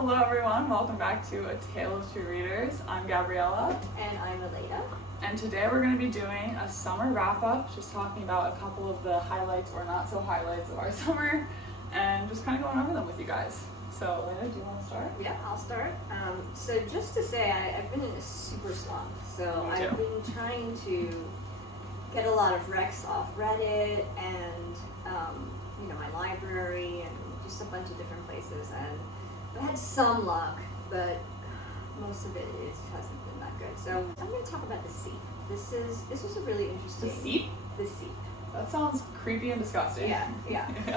Hello everyone, welcome back to A Tale of Two Readers. I'm Gabriella. And I'm Elena. And today we're going to be doing a summer wrap-up, just talking about a couple of the highlights or not so highlights of our summer, and just kind of going over them with you guys. So Elena, do you want to start? Yeah, I'll start. So just to say, I've been in a super slump. So Me too. I've been trying to get a lot of recs off Reddit and, my library and just a bunch of different places. And I had some luck, but most of it hasn't been that good. So I'm going to talk about The Seep. This was a really interesting. The Seep? The Seep. That sounds creepy and disgusting. Yeah. Yeah.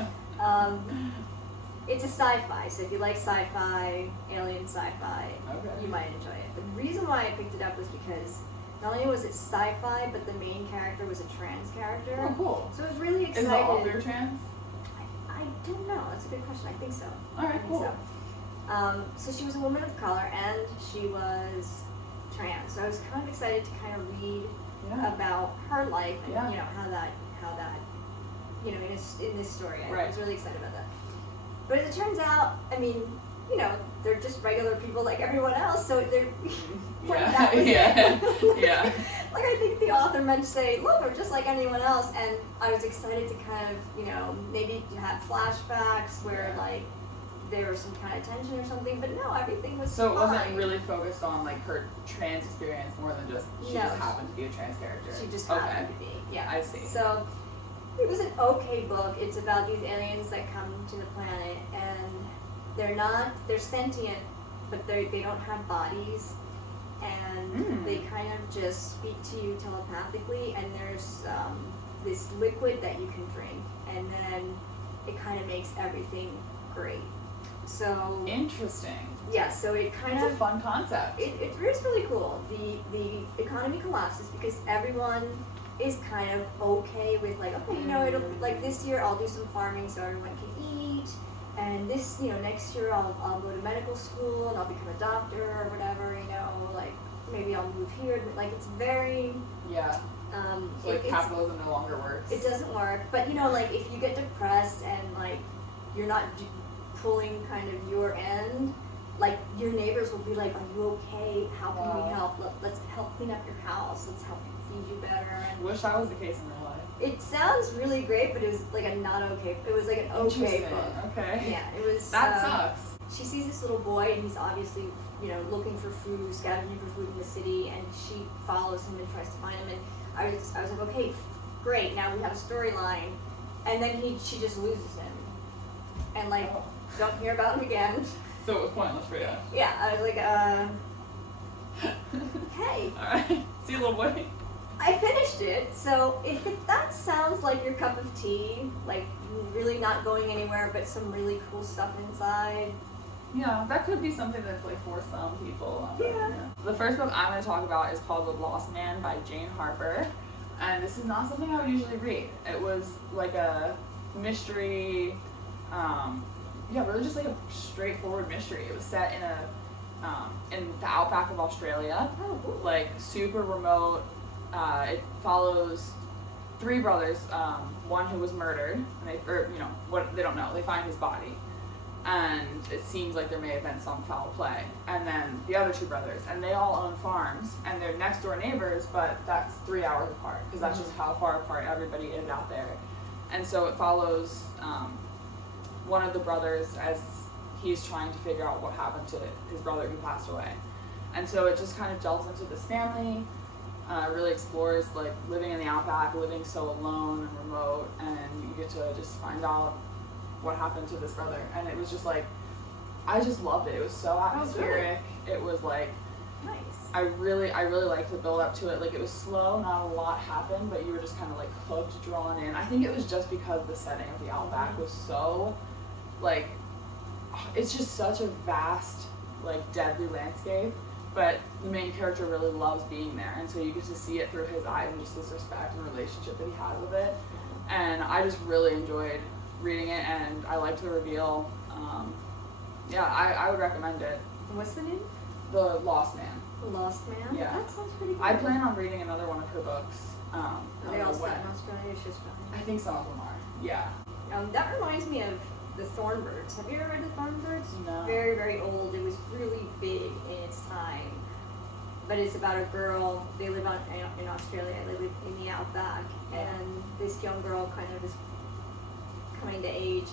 It's a sci-fi, so if you like sci-fi, alien sci-fi, Okay. you might enjoy it. The reason why I picked it up was because not only was it sci-fi, but the main character was a trans character. Oh, cool. So I was really excited. Is the author trans? I don't know. That's a good question. I think so. All right, cool. So she was a woman of color and she was trans. So I was kind of excited to kind of read about her life and how that in this story. I was really excited about that. But as it turns out, I mean, they're just regular people like everyone else. So they're that was it. Yeah. Like I think the author meant to say, look, we're just like anyone else, and I was excited to kind of, maybe have flashbacks where like there was some kind of tension or something, but no, everything was So it fine. wasn't really focused on like her trans experience more than just she just happened to be a trans character. She just happened to be, yeah. I see. So it was an okay book. It's about these aliens that come to the planet and they're sentient, but they don't have bodies. And they kind of just speak to you telepathically, and there's this liquid that you can drink, and then it kind of makes everything great. So interesting. Yeah, so it kind It's of a fun concept. It's really cool. The economy collapses because everyone is kind of okay with like, okay, it'll like this year I'll do some farming so everyone can eat. And this, next year I'll go to medical school and I'll become a doctor or whatever, like maybe I'll move here. Like it's very so like capitalism no longer works. It doesn't work, but like if you get depressed and like you're not pulling kind of your end, like your neighbors will be like, "Are you okay? How can we help? Let's help clean up your house. Let's help feed you better." And wish that was the case in real life. it sounds really great, but it was like a not okay. It was like an okay book. Okay. Yeah, it was. That sucks. She sees this little boy, and he's obviously, looking for food, scavenging for food in the city, and she follows him and tries to find him. And I was like, okay, great. Now we have a storyline, and then she just loses him, and don't hear about him again. So it was pointless for you. Yeah, I was like, okay. All right. See you, little boy. I finished it, so if that sounds like your cup of tea, like really not going anywhere but some really cool stuff inside. Yeah, that could be something that's like for some people. Yeah. The first book I'm going to talk about is called The Lost Man by Jane Harper. And this is not something I would usually read. It was like a mystery, really just like a straightforward mystery. It was set in the outback of Australia, like super remote. It follows three brothers, one who was murdered, and they don't know. They find his body, and it seems like there may have been some foul play. And then the other two brothers, and they all own farms, and they're next door neighbors, but that's 3 hours apart because that's just how far apart everybody is out there. And so it follows one of the brothers as he's trying to figure out what happened to his brother who passed away. And so it just kind of delves into this family. Really explores like living in the outback, living so alone and remote, and you get to just find out what happened to this brother. And it was just like, I just loved it. It was so atmospheric. It was like nice. I really liked the build up to it. Like it was slow, not a lot happened, but you were just kind of like hooked, drawn in. I think it was just because the setting of the outback was so like, it's just such a vast, like deadly landscape. But the main character really loves being there, and so you get to see it through his eyes and just this respect and relationship that he has with it. And I just really enjoyed reading it, and I liked the reveal. I would recommend it. What's the name? The Lost Man. The Lost Man? Yeah. That sounds pretty good. I plan on reading another one of her books. Are they all set in Australia? It's just I think some of them are. Yeah. That reminds me of the Thornbirds. Have you ever read the Thornbirds? No. Very, very old. It was really big in its time. But it's about a girl. They live in Australia. They live in the outback, and this young girl kind of is coming to age,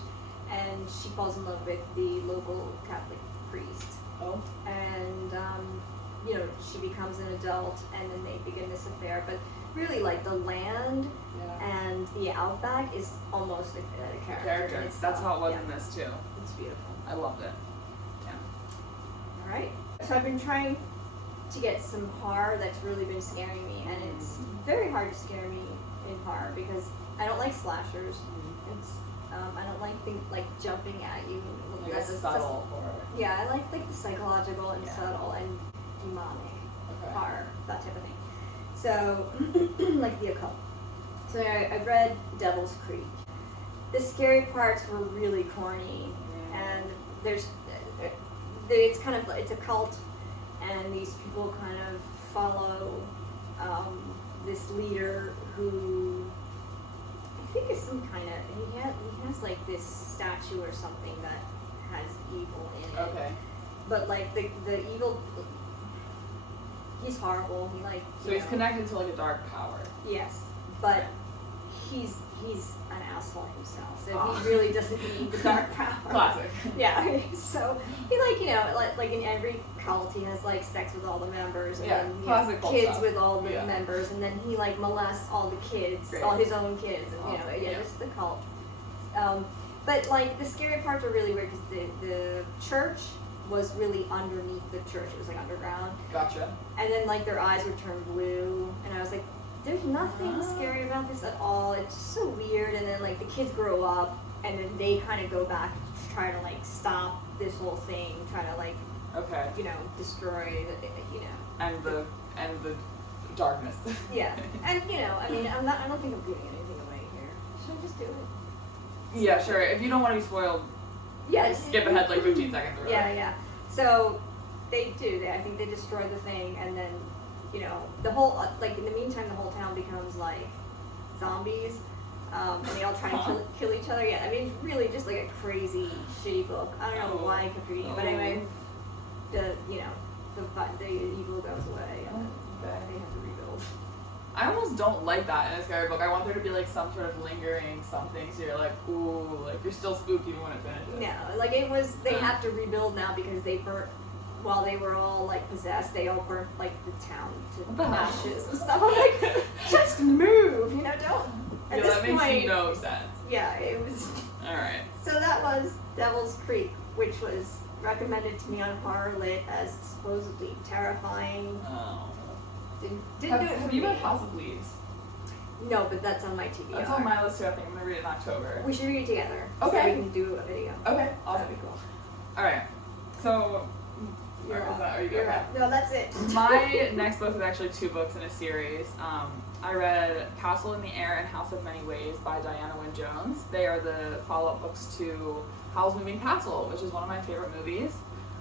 and she falls in love with the local Catholic priest. Oh. And you know, she becomes an adult, and then they begin this affair. But really, like, the land and the outback is almost a character. That's how it was in this too. It's beautiful. I loved it. Yeah. All right. So I've been trying to get some horror that's really been scaring me, and it's very hard to scare me in horror because I don't like slashers. It's I don't like things like jumping at you. Like a subtle horror. Yeah, I like the psychological and subtle and demonic horror, that type of thing. So, like the occult. So I've read Devil's Creek. The scary parts were really corny, and it's kind of, it's a cult, and these people kind of follow this leader who I think is some kind of, he has like this statue or something that has evil in it. Okay. But like the evil, he's horrible. He like. So he's connected to like a dark power. Yes, but he's an asshole himself. So he really doesn't need the dark power. Classic. Yeah. So he like in every cult he has like sex with all the members, and then he has kids stuff. With all the members, and then he like molests all the kids, all his own kids, and just the cult. But like the scary parts are really weird because the church was really underneath the church. It was like underground. Gotcha. And then like their eyes would turn blue, and I was like, there's nothing scary about this at all. It's just so weird. And then like the kids grow up, and then they kind of go back to try to like stop this whole thing, try to like destroy and the darkness. Yeah. And I mean, I don't think I'm giving anything away here. Should I just do it? Yeah, sure. If you don't want to be spoiled, skip ahead like 15 seconds or whatever. Yeah. So they do. I think they destroy the thing, and then the whole like in the meantime the whole town becomes like zombies, and they all try and kill each other. Yeah, I mean it's really just like a crazy shitty book. I don't know why I kept reading it, but anyway, the evil goes away, and then they have to rebuild. I almost don't like that in a scary book. I want there to be like some sort of lingering something, so you're like, ooh, like you're still spooked even when it finishes. No, like it was. They have to rebuild now because they burnt. While they were all like possessed, they all burnt like the town to ashes and stuff. I'm like, just move, don't. At this that point, makes no sense. Yeah, it was. All right. So that was Devil's Creek, which was recommended to me on Horror Lit as supposedly terrifying. Oh. Didn't do it for Have you me. read House of Leaves? No, but that's on my TBR. That's on my list too. I think I'm gonna read it in October. We should read it together. Okay. So we can do a video. Okay. Awesome. That'd be cool. All right. So. You're up. Are you You're up. No, that's it. My next book is actually 2 books in a series. I read Castle in the Air and House of Many Ways by Diana Wynne Jones. They are the follow-up books to Howl's Moving Castle, which is one of my favorite movies.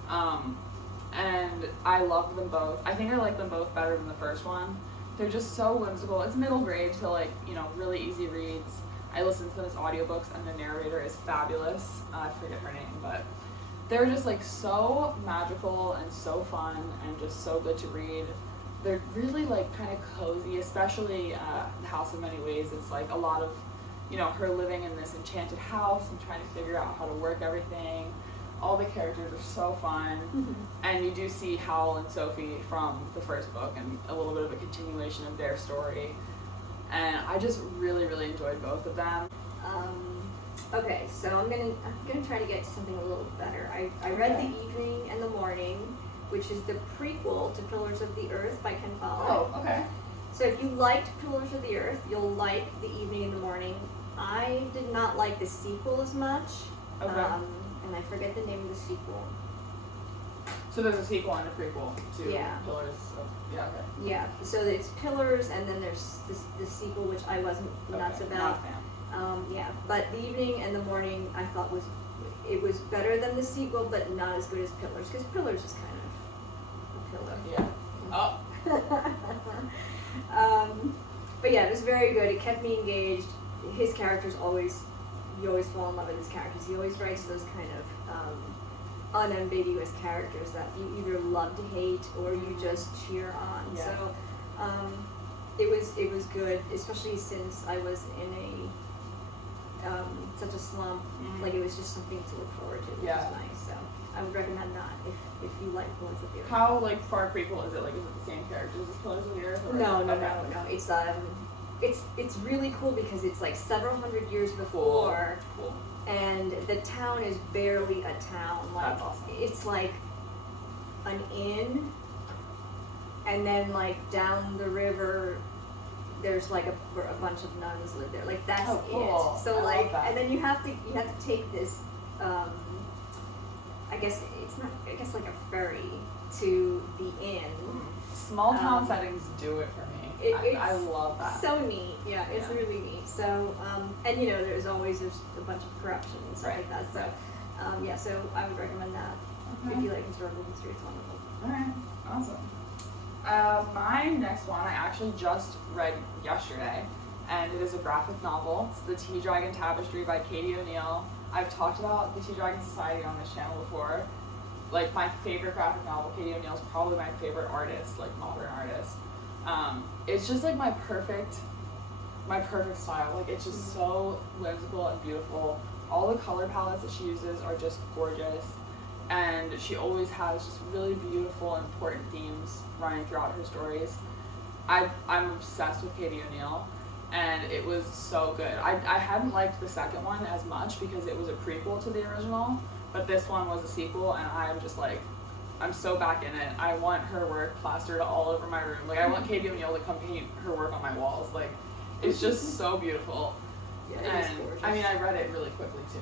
And I love them both. I think I like them both better than the first one. They're just so whimsical. It's middle grade, so like, really easy reads. I listen to them as audiobooks, and the narrator is fabulous. I forget her name, but they're just like so magical and so fun and just so good to read. They're really like kind of cozy, especially The House of Many Ways. It's like a lot of, her living in this enchanted house and trying to figure out how to work everything. All the characters are so fun. And you do see Howl and Sophie from the first book and a little bit of a continuation of their story. And I just really, really enjoyed both of them. Okay, so I'm gonna try to get to something a little better. I read The Evening and the Morning, which is the prequel to Pillars of the Earth by Ken Follett. Oh, okay. So if you liked Pillars of the Earth, you'll like The Evening and the Morning. I did not like the sequel as much. Okay. And I forget the name of the sequel. So there's a sequel and a prequel to Pillars of... Yeah, okay. Yeah, so it's Pillars, and then there's this sequel, which I wasn't nuts about. Not a fan. But The Evening and the Morning I thought was better than the sequel, but not as good as Pillars, because Pillars is kind of a pillar. Yeah. Oh. But yeah, it was very good. It kept me engaged. His character's always you always fall in love with his characters. He always writes those kind of unambiguous characters that you either love to hate or you just cheer on. Yeah. So it was good, especially since I was in such a slump. Like it was just something to look forward to, which was nice. So I would recommend that if you like Killers of the Earth. How like far prequel is it? Like is it the same characters as Killers of the Earth? Or? No. It's really cool because it's like several hundred years before. Cool. And the town is barely a town. Like That's awesome. it's like an inn, and then like down the river, there's like a bunch of nuns live there. Like that's cool. it. So I like, love that. and then you have to take this. I guess it's not. I guess like a ferry to the inn. Small town settings do it for me. I love that. So neat. Yeah, it's really neat. So, and there's a bunch of corruption and stuff like that. So, so I would recommend that. Okay. If you like historical history, it's wonderful. Alright, awesome. My next one I actually just read yesterday, and it is a graphic novel. It's The Tea Dragon Tapestry by Katie O'Neill. I've talked about the Tea Dragon Society on this channel before. Like my favorite graphic novel, Katie O'Neill is probably my favorite artist, like modern artist. It's just like my perfect style. Like it's just so whimsical and beautiful. All the color palettes that she uses are just gorgeous, and she always has just really beautiful and important themes running throughout her stories. I'm obsessed with Katie O'Neill, and it was so good. I hadn't liked the second one as much because it was a prequel to the original, but this one was a sequel, and I'm just like, I'm so back in it. I want her work plastered all over my room. Like I want Katie O'Neill to come paint her work on my walls. Like it's just so beautiful. Yeah, And it is gorgeous. I mean, I read it really quickly too.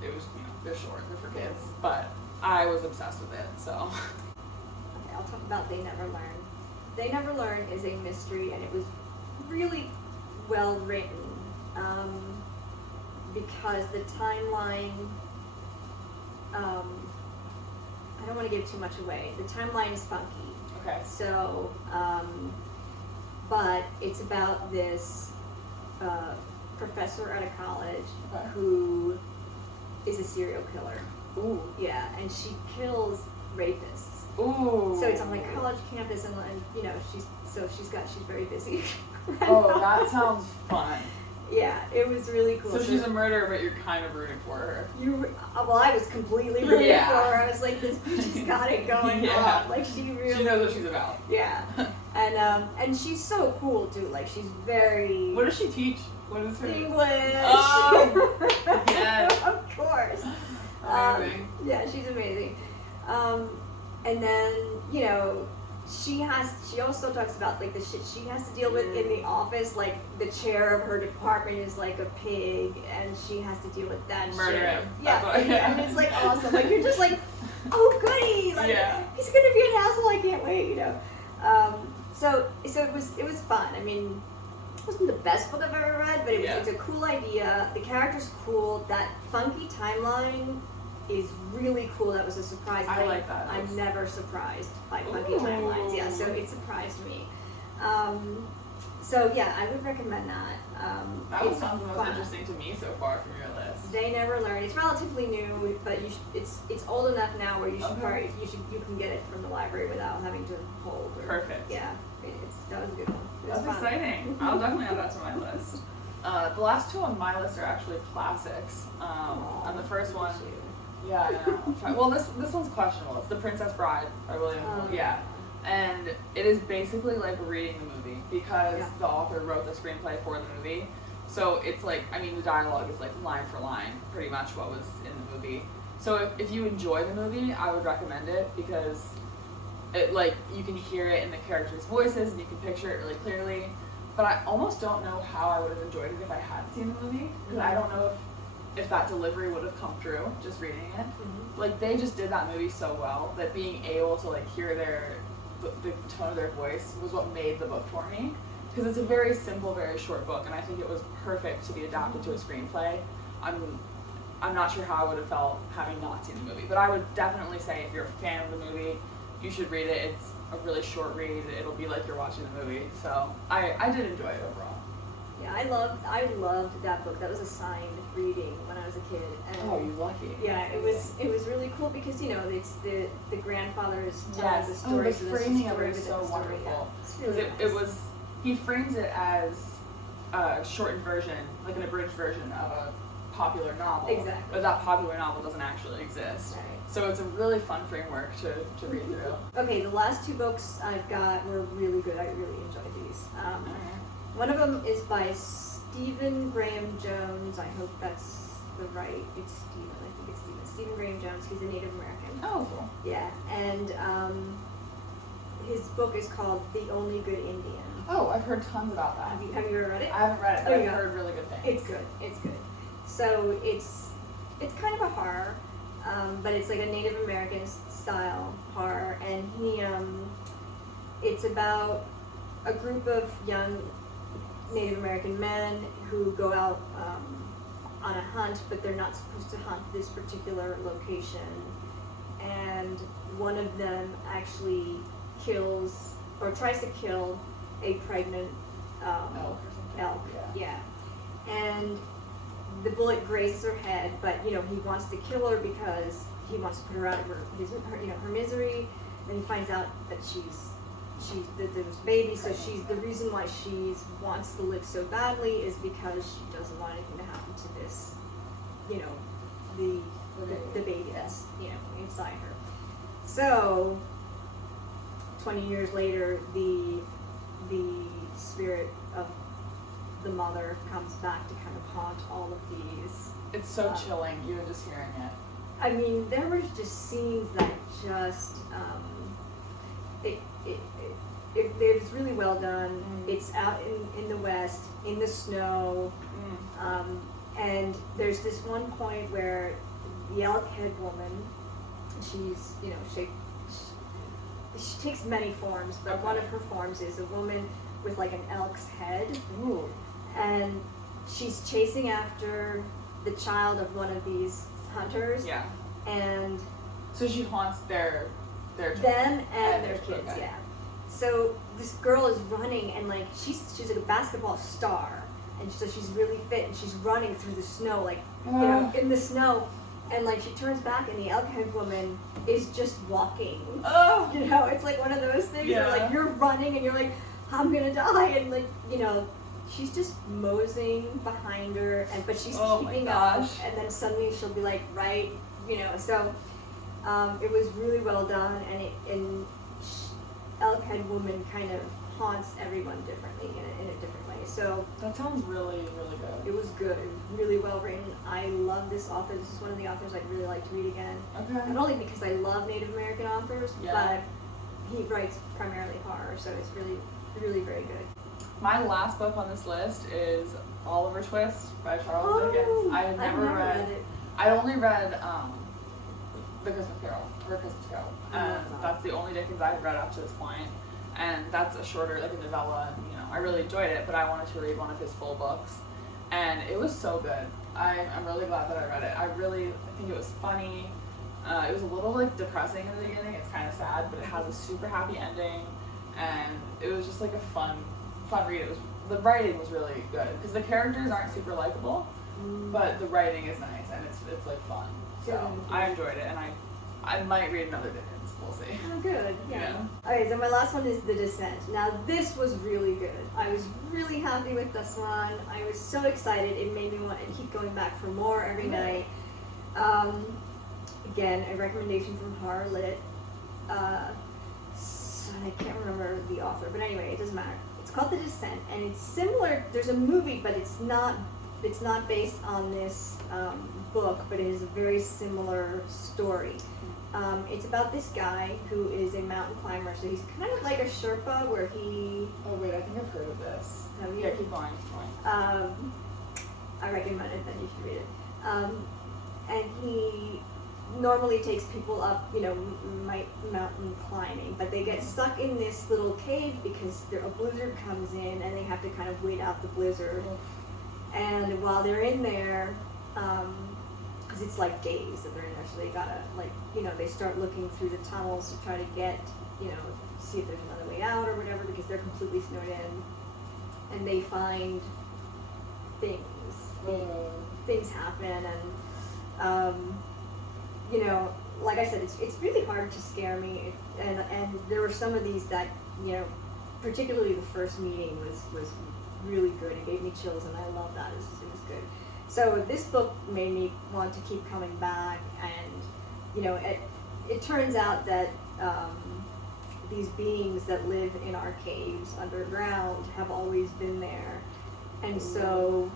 It was, they're short, they're for kids, but I was obsessed with it. So. Okay, I'll talk about They Never Learn. They Never Learn is a mystery, and it was really well written because the timeline. I don't want to give too much away. The timeline is funky. Okay. So, but it's about this professor at a college who is a serial killer. Ooh. Yeah, and she kills rapists. Ooh. So it's on like college campus, and she's very busy. Oh, that sounds fun. Yeah, it was really cool. So she's a murderer, but you're kind of rooting for her. I was completely rooting for her. I was like, this bitch has got it going on. Like she knows what she's about. Yeah, and she's so cool too. Like she's very. What does she teach? What is her English? Oh, yes. Of course. Amazing. Yeah, she's amazing. And then she also talks about like the shit she has to deal with in the office. Like the chair of her department is like a pig, and she has to deal with that Murder shit. him. Yeah, and it's like awesome. Like you're just like, oh goody, like he's gonna be an asshole. I can't wait, So it was fun. I mean, it wasn't the best book I've ever read, but it's a cool idea. The character's cool. That funky timeline is really cool. That was a surprise. I like that. I'm never surprised by funky timelines. Yeah, so it surprised me. So yeah, I would recommend that. That one sounds the most interesting to me so far from your list. They Never Learn. It's relatively new, but it's old enough now where you can get it from the library without having to hold. Perfect. Yeah, that was a good one. That's exciting. I'll definitely add that to my list. The last two on my list are actually classics. And the first one. Yeah, I know. Well, this one's questionable. It's The Princess Bride by William Gould. Yeah. And it is basically like reading the movie because the author wrote the screenplay for the movie. So it's like, I mean, the dialogue is like line for line, pretty much what was in the movie. So if you enjoy the movie, I would recommend it because it like you can hear it in the characters' voices and you can picture it really clearly. But I almost don't know how I would have enjoyed it if I hadn't seen the movie because I don't know if that delivery would have come through just reading it. Mm-hmm. Like they just did that movie so well that being able to like hear the tone of their voice was what made the book for me. Because it's a very simple, very short book, and I think it was perfect to be adapted to a screenplay. I'm not sure how I would have felt having not seen the movie, but I would definitely say if you're a fan of the movie, you should read it. It's a really short read. It'll be like you're watching the movie. So I did enjoy it overall. Yeah, I loved that book. That was a signed reading when I was a kid. And Oh, you lucky. yeah, it was really cool because it's the grandfather is telling the Oh, story. the So there's a framing of story it is within so the story, wonderful. yeah. It's Because really it nice. was, he frames it as a shortened version, like an abridged version of a popular novel. Exactly. But that popular novel doesn't actually exist. Right. So it's a really fun framework to read through. Okay, the last two books I've got were really good. I really enjoyed these. Alright. One of them is by Stephen Graham Jones. I hope that's the right. It's Stephen. I think it's Stephen. Stephen Graham Jones. He's a Native American. Oh, cool. Yeah, and his book is called The Only Good Indian. Oh, I've heard tons about that. Have you ever read it? I haven't read it, but Oh, I've yeah. heard really good things. It's good. It's good. So it's kind of a horror, but it's like a Native American style horror, and it's about a group of young Native American men who go out on a hunt, but they're not supposed to hunt this particular location, and one of them actually kills or tries to kill a pregnant Elk or something. elk. Yeah. And the bullet grazes her head, but he wants to kill her because he wants to put her out of her misery. Then he finds out that that there's a baby, so the reason why she wants to live so badly is because she doesn't want anything to happen to this, the baby that's inside her. So 20 years later, the spirit of the mother comes back to kind of haunt all of these. It's so chilling, even just hearing it. I mean, there were just scenes that just it was really well done. It's out in the West, in the snow, and there's this one point where the elk head woman, she's she takes many forms, but one of her forms is a woman with like an elk's head. Ooh. And she's chasing after the child of one of these hunters. Yeah. And So she haunts their them and their children, kids, okay. yeah. So this girl is running, and like she's like a basketball star, and so she's really fit, and she's running through the snow, like in the snow, and like she turns back, and the elk-head woman is just walking. Oh. It's like one of those things where like you're running, and you're like, I'm gonna die, and like she's just moseying behind her, but she's keeping up, and then suddenly she'll be like so it was really well done, and Elkhead Woman kind of haunts everyone differently in a different way. So That sounds really, really good. it was good. It was really well written. I love this author. This is one of the authors I'd really like to read again. Okay. Not only because I love Native American authors, but he writes primarily horror, so it's really, really very good. My last book on this list is Oliver Twist by Charles Dickens. I've never read it. I only read The Christmas Carol, or Christmas Carol. And that. that's the only Dickens I've read up to this point. And that's a shorter, like a novella, and I really enjoyed it, but I wanted to read one of his full books. And it was so good. I'm really glad that I read it. I think it was funny. It was a little like depressing in the beginning. It's kind of sad, but it has a super happy ending. And it was just like a fun read. The writing was really good because the characters aren't super likable, but the writing is nice and it's like fun. So I enjoyed it, and I might read another Dickens. We'll see. Oh, good. Yeah. Yeah. Okay, so my last one is The Descent. Now, this was really good. I was really happy with this one. I was so excited. It made me want to keep going back for more every night. Again, a recommendation from Horror Lit. So I can't remember the author, but anyway, it doesn't matter. It's called The Descent, and it's similar. There's a movie, but it's not based on this book, but it is a very similar story. It's about this guy who is a mountain climber, so he's kind of like a Sherpa, where he... Oh wait, I think I've heard of this. Have you? Yeah, keep going. I recommend it, then you should read it. And he normally takes people up, mountain climbing, but they get stuck in this little cave because a blizzard comes in, and they have to kind of wait out the blizzard. And while they're in there, because it's like days that they're in there, so they gotta they start looking through the tunnels to try to get, see if there's another way out or whatever, because they're completely snowed in. And they find things. Mm. Things happen, and you know, like I said, it's really hard to scare me. And there were some of these that, you know, particularly the first meeting was really good. It gave me chills, and I love that. It was good. So this book made me want to keep coming back, and you know, it turns out that these beings that live in our caves underground have always been there, and so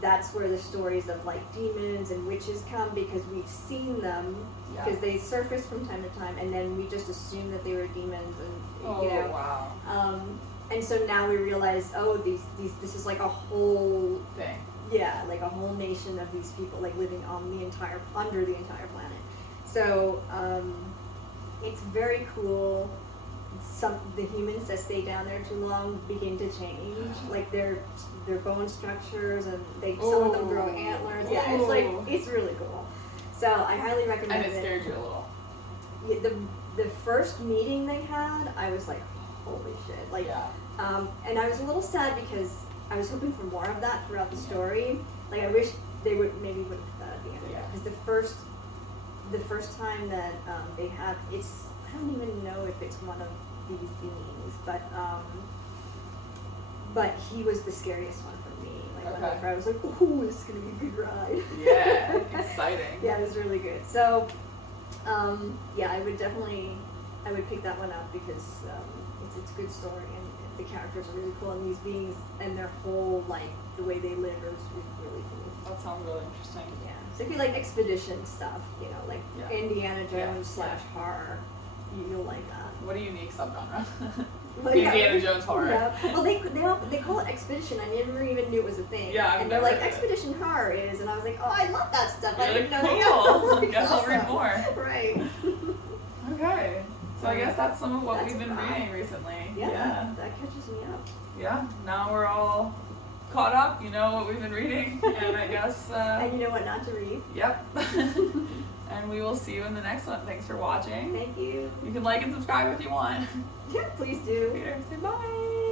that's where the stories of like demons and witches come, because we've seen them, because they surface from time to time, and then we just assume that they were demons, and you know, wow. And so now we realize, oh, this is like a whole Thing. Yeah, like a whole nation of these people like living on under the entire planet. So it's very cool. The humans that stay down there too long begin to change, like their bone structures, and some of them grow antlers. Yeah, it's really cool. So I highly recommend it. And it scared you a little. Yeah, the first meeting they had, I was like, holy shit! Like, and I was a little sad because I was hoping for more of that throughout the story. Like, I wish they would have done at the end of it, because the first time that they had, I don't even know if it's one of these beings, but he was the scariest one for me. Like, whenever I was like, ooh, this is gonna be a good ride. Yeah, exciting. Yeah, it was really good. So, yeah, I would pick that one up, because it's a good story, and the characters are really cool, and these beings and their whole, like, the way they live is really cool. That sounds really interesting. Yeah. So if you like expedition stuff, you know, like Indiana Jones / horror, you'll like that. What a unique subgenre. Well, Indiana Jones horror. Yeah. Well, they call it expedition. I never even knew it was a thing. Yeah, and they're like, expedition horror is, and I was like, oh, I love that stuff. I didn't know cool. that. Guess I'll read more. Right. Okay. So I guess that's some of what we've been reading recently. Yeah. That catches me up. Yeah. Now we're all caught up. You know what we've been reading, and I guess. And you know what not to read. Yep. And we will see you in the next one. Thanks for watching. Thank you. You can like and subscribe if you want. Yeah, please do. Peter, say bye.